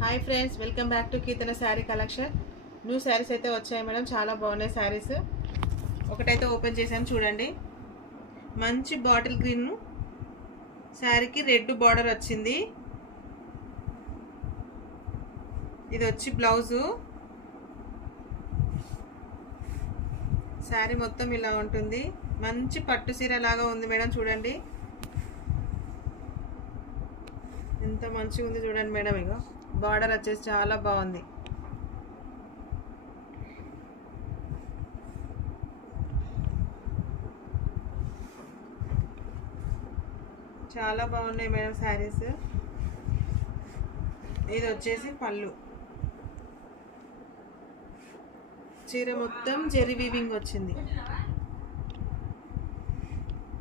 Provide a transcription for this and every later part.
Hi friends, welcome back to Keerthana sari collection. New saris అయితే వచ్చాయి madam, చాలా బాగున్నాయి శారీస్. ఒకటైతే ఓపెన్ చేశాను చూడండి. మంచి బాటిల్ గ్రీన్ శారీకి రెడ్ బార్డర్ వచ్చింది. ఇది వచ్చి బ్లౌజు. శారీ మొత్తం ఇలా ఉంటుంది. మంచి పట్టు చీర లాగా ఉంది మేడం, చూడండి ఎంత మంచిగా ఉంది చూడండి మేడం. ఇగో బార్డర్ వచ్చేసి చాలా బాగుంది. చాలా బాగున్నాయి మేడం శారీస్. ఇది వచ్చేసి పళ్ళు. చీర మొత్తం జెరీ వీవింగ్ వచ్చింది.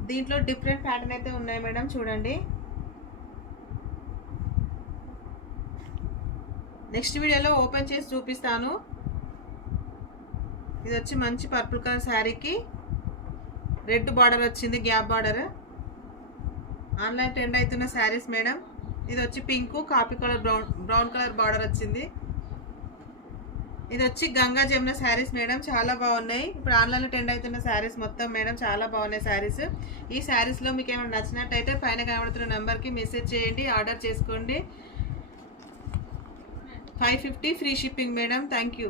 దీంట్లో డిఫరెంట్ ప్యాటర్న్ అయితే ఉన్నాయి మేడం, చూడండి. నెక్స్ట్ వీడియోలో ఓపెన్ చేసి చూపిస్తాను. ఇది వచ్చి మంచి పర్పుల్ కలర్ శారీకి రెడ్ బార్డర్ వచ్చింది, గ్యాప్ బార్డర్. ఆన్లైన్ ట్రెండ్ అవుతున్న శారీస్ మేడం. ఇది వచ్చి pink, coffee colour, brown colour border వచ్చింది. ఇది వచ్చి గంగా జమున శారీస్ మేడం, చాలా బాగున్నాయి. ఇప్పుడు ఆన్లైన్లో ట్రెండ్ అవుతున్న శారీస్ మొత్తం మేడం, చాలా బాగున్నాయి శారీస్. ఈ శారీస్లో మీకు ఏమైనా నచ్చినట్టయితే పైన కనబడుతున్న నెంబర్కి మెసేజ్ చేయండి, ఆర్డర్ చేసుకోండి. 550 free shipping madam. Thank you.